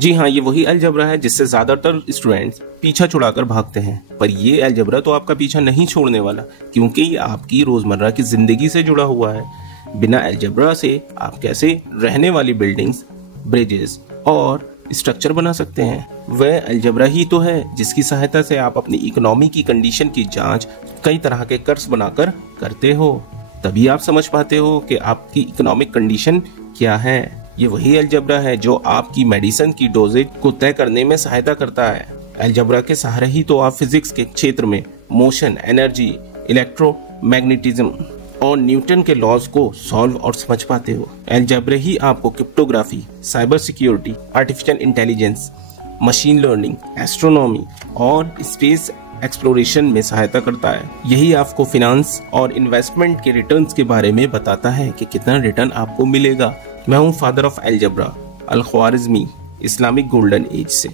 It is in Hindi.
जी हाँ, ये वही अलजबरा है जिससे ज्यादातर स्टूडेंट्स पीछा छुड़ाकर भागते हैं। पर ये अलजबरा तो आपका पीछा नहीं छोड़ने वाला, क्योंकि ये आपकी रोजमर्रा की जिंदगी से जुड़ा हुआ है। बिना अलजबरा से आप कैसे रहने वाली बिल्डिंग्स, ब्रिजेस और स्ट्रक्चर बना सकते हैं? वह अलजबरा ही तो है जिसकी सहायता से आप अपनी इकोनॉमी की कंडीशन की जांच कई तरह के कर्व्स बनाकर करते हो। तभी आप समझ पाते हो कि आपकी इकोनॉमिक कंडीशन क्या है। ये वही अलजबरा है जो आपकी मेडिसिन की डोजेज को तय करने में सहायता करता है। अलजबरा के सहारे ही तो आप फिजिक्स के क्षेत्र में मोशन, एनर्जी, इलेक्ट्रोमैग्नेटिज्म और न्यूटन के लॉज को सॉल्व और समझ पाते हो। अलजबरा ही आपको cryptography, cyber security, artificial intelligence, machine learning, astronomy और स्पेस एक्सप्लोरेशन में सहायता करता है। यही आपको फाइनेंस और इन्वेस्टमेंट के रिटर्न्स के बारे में बताता है कि कितना रिटर्न आपको मिलेगा। मैं हूं father of algebra, Al Khwarizmi, Islamic golden age से।